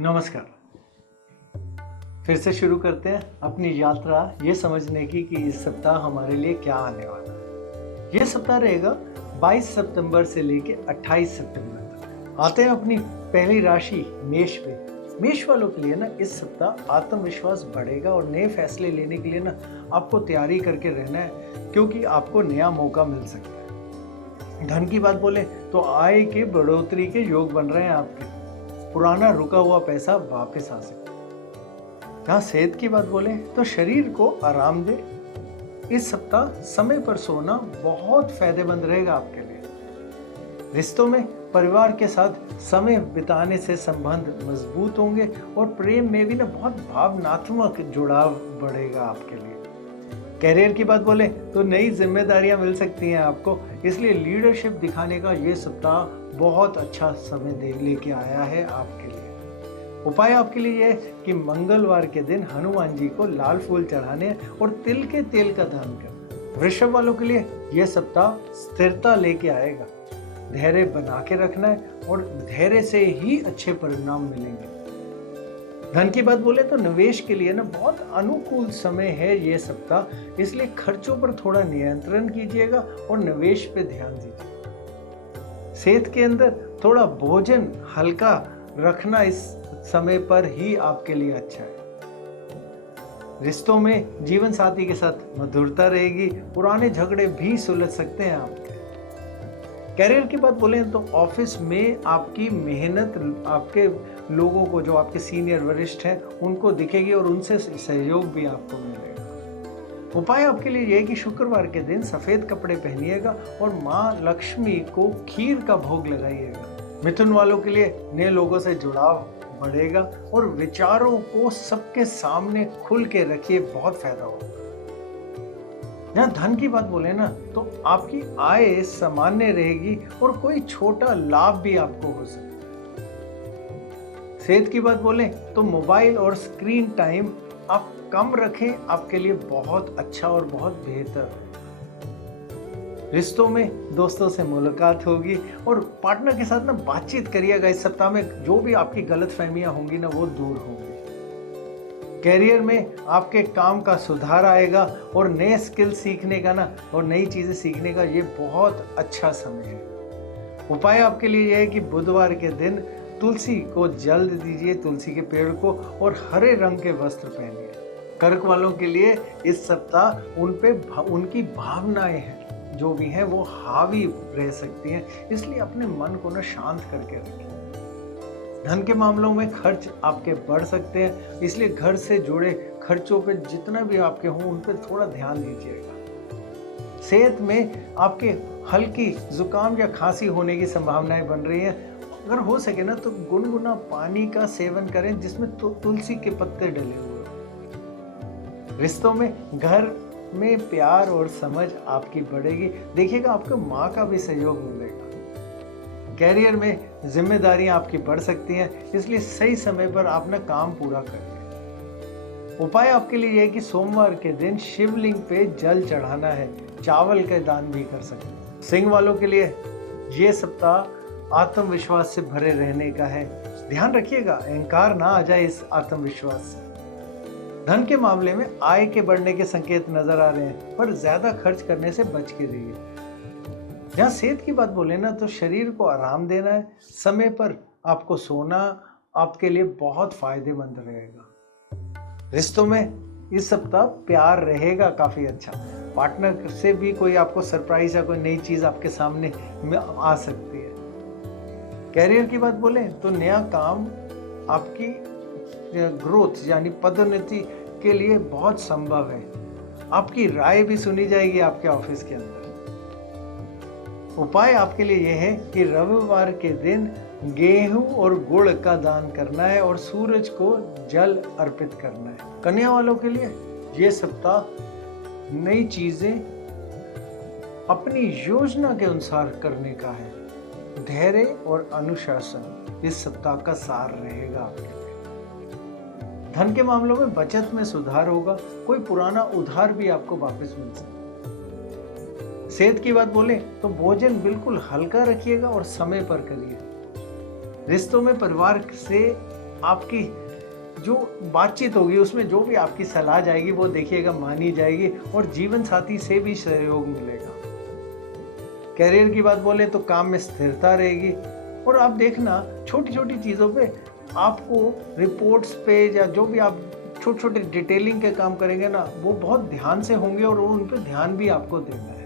नमस्कार। फिर से शुरू करते हैं अपनी यात्रा ये समझने की कि इस सप्ताह हमारे लिए क्या आने वाला है। ये सप्ताह रहेगा 22 सितंबर से लेके 28 सितंबर तक। आते हैं अपनी पहली राशि मेष पे। मेष वालों के लिए ना इस सप्ताह आत्मविश्वास बढ़ेगा और नए फैसले लेने के लिए ना आपको तैयारी करके रहना है, क्योंकि आपको नया मौका मिल सकता है। धन की बात बोले तो आय के बढ़ोतरी के योग बन रहे हैं आपके। पुराना रुका हुआ पैसा वापस आ सकता है। यहाँ सेहत की बात बोले तो शरीर को आराम दे। इस सप्ताह समय पर सोना बहुत फायदेमंद रहेगा आपके लिए। रिश्तों में परिवार के साथ समय बिताने से संबंध मजबूत होंगे और प्रेम में भी ना बहुत भावनात्मक जुड़ाव बढ़ेगा आपके लिए। कैरियर की बात बोले तो नई जिम्मेदारियां मिल सकती हैं आपको, इसलिए लीडरशिप दिखाने का ये सप्ताह बहुत अच्छा समय लेके आया है आपके लिए। उपाय आपके लिए यह है कि मंगलवार के दिन हनुमान जी को लाल फूल चढ़ाने और तिल के तेल का दान करना। वृषभ वालों के लिए यह सप्ताह स्थिरता लेके आएगा। धैर्य बना के रखना है और धैर्य से ही अच्छे परिणाम मिलेंगे। धन की बात बोले तो निवेश के लिए ना बहुत अनुकूल समय है ये सप्ताह, इसलिए खर्चों पर थोड़ा नियंत्रण कीजिएगा और निवेश पे ध्यान दीजिए। सेहत के अंदर थोड़ा भोजन हल्का रखना इस समय पर ही आपके लिए अच्छा है। रिश्तों में जीवन साथी के साथ मधुरता रहेगी, पुराने झगड़े भी सुलझ सकते हैं आपके। कैरियर की बात बोले तो ऑफिस में आपकी मेहनत आपके लोगों को, जो आपके सीनियर वरिष्ठ हैं, उनको दिखेगी और उनसे सहयोग भी आपको मिलेगा। उपाय आपके लिए यह है कि शुक्रवार के दिन सफेद कपड़े पहनिएगा और माँ लक्ष्मी को खीर का भोग लगाइएगा। मिथुन वालों के लिए नए लोगों से जुड़ाव बढ़ेगा और विचारों को सबके सामने खुल के रखिए, बहुत फायदा होगा। जहाँ धन की बात बोले ना तो आपकी आय सामान्य रहेगी और कोई छोटा लाभ भी आपको हो सकता है। सेहत की बात बोले तो मोबाइल और स्क्रीन टाइम आप कम रखें, आपके लिए बहुत अच्छा और बहुत बेहतर है। रिश्तों में दोस्तों से मुलाकात होगी और पार्टनर के साथ ना बातचीत करिएगा। इस सप्ताह में जो भी आपकी गलतफहमियां होंगी ना वो दूर होंगी। कैरियर में आपके काम का सुधार आएगा और नए स्किल सीखने का ना और नई चीजें सीखने का ये बहुत अच्छा समय है। उपाय आपके लिए यह है कि बुधवार के दिन तुलसी को जल दीजिए, तुलसी के पेड़ को, और हरे रंग के वस्त्र पहनिए। कर्क वालों के लिए इस सप्ताह उन पे उनकी भावनाएं हैं जो भी हैं वो हावी रह सकती हैं, इसलिए अपने मन को ना शांत करके रखिए। धन के मामलों में खर्च आपके बढ़ सकते हैं, इसलिए घर से जुड़े खर्चों पे जितना भी आपके हों उन पर थोड़ा ध्यान दीजिएगा। सेहत में आपके हल्की जुकाम या खांसी होने की संभावनाएं बन रही हैं। अगर हो सके ना तो गुनगुना पानी का सेवन करें जिसमें तुलसी के पत्ते डले हुए। रिश्तों में घर में प्यार और समझ आपकी बढ़ेगी, देखिएगा आपको माँ का भी सहयोग मिलेगा। कैरियर में जिम्मेदारियां आपकी बढ़ सकती हैं, इसलिए सही समय पर आप ना काम पूरा करें। उपाय आपके लिए यह है कि सोमवार के दिन शिवलिंग पे जल चढ़ाना है, चावल का दान भी कर सकते हैं। सिंह वालों के लिए ये सप्ताह आत्मविश्वास से भरे रहने का है। ध्यान रखिएगा अहंकार ना आ जाए इस आत्मविश्वास से। धन के मामले में आय के बढ़ने के संकेत नजर आ रहे हैं, पर ज्यादा खर्च करने से बच के रहिए। जहाँ सेहत की बात बोले ना तो शरीर को आराम देना है, समय पर आपको सोना आपके लिए बहुत फायदेमंद रहेगा। रिश्तों में इस सप्ताह प्यार रहेगा काफी अच्छा। पार्टनर से भी कोई आपको सरप्राइज या कोई नई चीज आपके सामने में आ सकती है। कैरियर की बात बोले तो नया काम आपकी ग्रोथ यानी पदोन्नति के लिए बहुत संभव है। आपकी राय भी सुनी जाएगी आपके ऑफिस के अंदर। उपाय आपके लिए यह है कि रविवार के दिन गेहूं और गुड़ का दान करना है और सूरज को जल अर्पित करना है। कन्या वालों के लिए यह सप्ताह नई चीजें अपनी योजना के अनुसार करने का है। धैर्य और अनुशासन इस सप्ताह का सार रहेगा आपके लिए। धन के मामलों में बचत में सुधार होगा, कोई पुराना उधार भी आपको वापस मिल सकता है। सेहत की बात बोले तो भोजन बिल्कुल हल्का रखिएगा और समय पर करिए। रिश्तों में परिवार से आपकी जो बातचीत होगी उसमें जो भी आपकी सलाह जाएगी वो देखिएगा मानी जाएगी और जीवन साथी से भी सहयोग मिलेगा। करियर की बात बोले तो काम में स्थिरता रहेगी और आप देखना छोटी छोटी चीज़ों पे आपको रिपोर्ट्स पे या जो भी आप छोटे छोटे डिटेलिंग के काम करेंगे ना वो बहुत ध्यान से होंगे और वो उन पर ध्यान भी आपको देना है।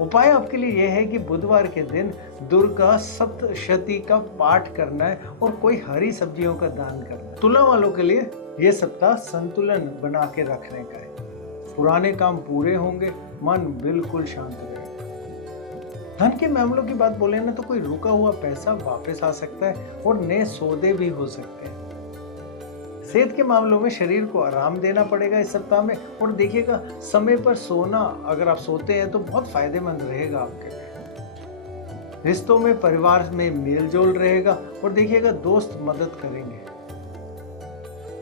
उपाय आपके लिए यह है कि बुधवार के दिन दुर्गा सप्तशती का पाठ करना है और कोई हरी सब्जियों का दान करना है। तुला वालों के लिए यह सप्ताह संतुलन बना के रखने का है। पुराने काम पूरे होंगे, मन बिल्कुल शांत रहेगा। धन के मामलों की बात बोले ना तो कोई रुका हुआ पैसा वापस आ सकता है और नए सौदे भी हो सकते हैं। सेहत के मामलों में शरीर को आराम देना पड़ेगा इस सप्ताह में और देखिएगा समय पर सोना, अगर आप सोते हैं तो बहुत फायदेमंद रहेगा आपके लिए। रिश्तों में परिवार में मेल जोल रहेगा और देखिएगा दोस्त मदद करेंगे।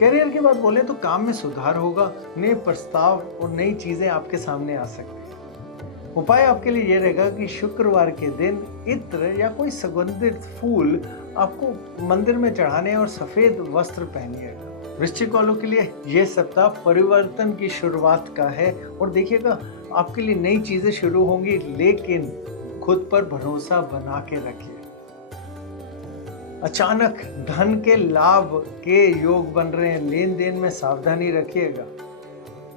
करियर की बात बोले तो काम में सुधार होगा, नए प्रस्ताव और नई चीजें आपके सामने आ सकती हैं। उपाय आपके लिए यह रहेगा कि शुक्रवार के दिन इत्र या कोई सुगंधित फूल आपको मंदिर में चढ़ाने और सफेद वस्त्र पहनिएगा। वृश्चिक वालों के लिए यह सप्ताह परिवर्तन की शुरुआत का है और देखिएगा आपके लिए नई चीजें शुरू होंगी, लेकिन खुद पर भरोसा बना के रखिए। अचानक धन के लाभ के योग बन रहे हैं, लेन देन में सावधानी रखिएगा।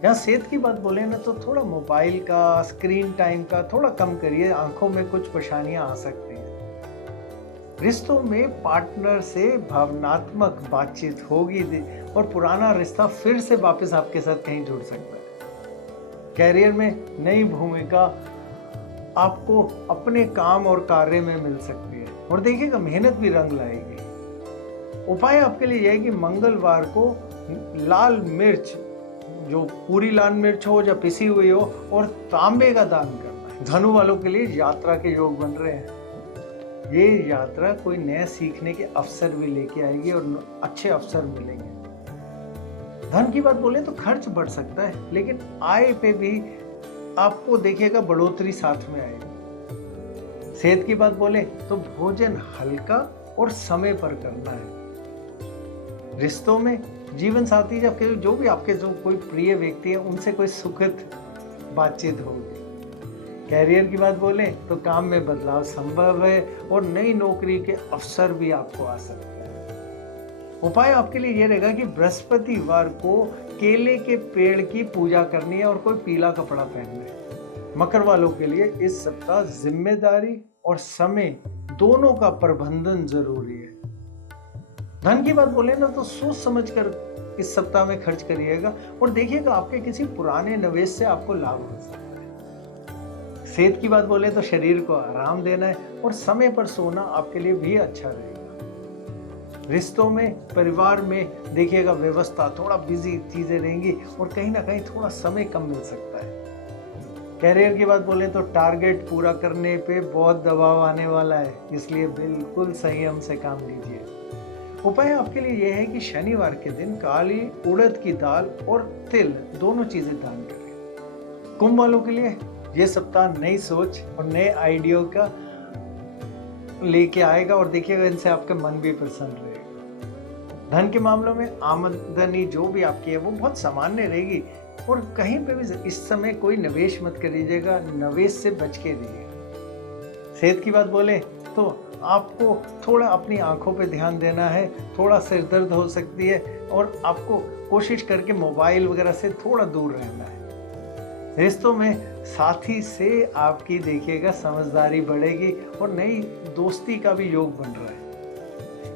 यहाँ सेहत की बात बोले ना तो थोड़ा मोबाइल का, स्क्रीन टाइम का थोड़ा कम करिए, आंखों में कुछ परेशानियां आ सकती हैं। रिश्तों में पार्टनर से भावनात्मक बातचीत होगी और पुराना रिश्ता फिर से वापस आपके साथ कहीं जुड़ सकता है। कैरियर में नई भूमिका आपको अपने काम और कार्य में मिल सकती है और देखिएगा मेहनत भी रंग लाएगी। उपाय आपके लिए यह है कि मंगलवार को लाल मिर्च, जो पूरी लाल मिर्च हो या पिसी हुई हो, और तांबे का दान करना है। धनु वालों के लिए यात्रा के योग बन रहे हैं। ये यात्रा कोई नया सीखने के अवसर भी लेके आएगी और अच्छे अवसर मिलेंगे। धन की बात बोले तो खर्च बढ़ सकता है, लेकिन आय पे भी आपको देखिएगा बढ़ोतरी साथ में आएगी। सेहत की बात बोले तो भोजन हल्का और समय पर करना है। रिश्तों में जीवन साथी या जो भी आपके जो कोई प्रिय व्यक्ति है उनसे कोई सुखद बातचीत होगी। कैरियर की बात बोले तो काम में बदलाव संभव है और नई नौकरी के अवसर भी आपको आ सकते हैं। उपाय आपके लिए यह रहेगा कि बृहस्पतिवार को केले के पेड़ की पूजा करनी है और कोई पीला कपड़ा पहनना है। मकर वालों के लिए इस सप्ताह जिम्मेदारी और समय दोनों का प्रबंधन जरूरी है। धन की बात बोले ना तो सोच समझकर इस सप्ताह में खर्च करिएगा और देखिएगा आपके किसी पुराने निवेश से आपको लाभ हो सकता है। सेहत की बात बोले तो शरीर को आराम देना है और समय पर सोना आपके लिए भी अच्छा रहेगा। रिश्तों में, परिवार में देखिएगा व्यवस्था, थोड़ा बिजी चीजें रहेंगी और कहीं ना कहीं थोड़ा समय कम मिल सकता है। कैरियर की बात बोले तो टारगेट पूरा करने पे बहुत दबाव आने वाला है, इसलिए बिल्कुल संयम से काम लीजिए। उपाय आपके लिए यह है कि शनिवार के दिन काली उड़द की दाल और तिल दोनों चीजें दान करें। कुंभ वालों के लिए यह सप्ताह नई सोच और नए आइडिया का लेके आएगा और देखिएगा इनसे आपका मन भी प्रसन्न रहेगा। धन के मामलों में आमदनी जो भी आपकी है वो बहुत सामान्य रहेगी और कहीं पे भी इस समय कोई निवेश मत करिएगा, निवेश से बच के रहिए। सेहत की बात बोले तो आपको थोड़ा अपनी आंखों पे ध्यान देना है, थोड़ा सिर दर्द हो सकती है और आपको कोशिश करके मोबाइल वगैरह से थोड़ा दूर रहना है। रिश्तों में साथी से आपकी देखिएगा समझदारी बढ़ेगी और नई दोस्ती का भी योग बन रहा है।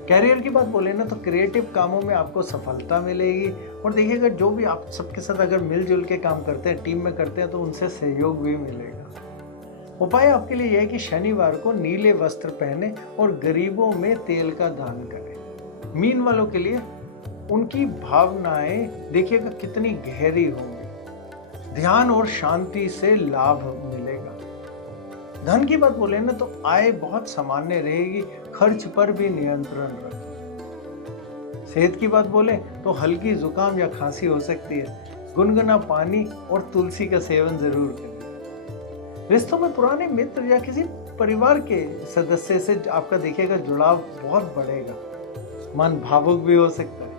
कैरियर की बात बोले ना तो क्रिएटिव कामों में आपको सफलता मिलेगी और देखिएगा जो भी आप सबके साथ अगर मिलजुल के काम करते हैं, टीम में करते हैं, तो उनसे सहयोग भी मिलेगा। उपाय आपके लिए यह है कि शनिवार को नीले वस्त्र पहने और गरीबों में तेल का दान करें। मीन वालों के लिए उनकी भावनाएं देखिएगा कितनी गहरी होंगी, ध्यान और शांति से लाभ मिलेगा। धन की बात बोले ना तो आय बहुत सामान्य रहेगी, खर्च पर भी नियंत्रण रखें। सेहत की बात बोले तो हल्की जुकाम या खांसी हो सकती है, गुनगुना पानी और तुलसी का सेवन जरूर करें। रिश्तों में पुराने मित्र या किसी परिवार के सदस्य से आपका देखिएगा जुड़ाव बहुत बढ़ेगा। मन भावुक भी हो सकता है।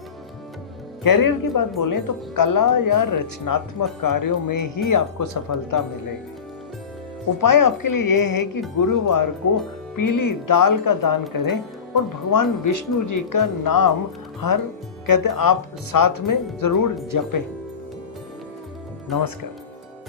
कैरियर की बात बोलें तो कला या रचनात्मक कार्यों में ही आपको सफलता मिलेगी। उपाय आपके लिए यह है कि गुरुवार को पीली दाल का दान करें और भगवान विष्णु जी का नाम आप साथ में जरूर जपें। नमस्कार।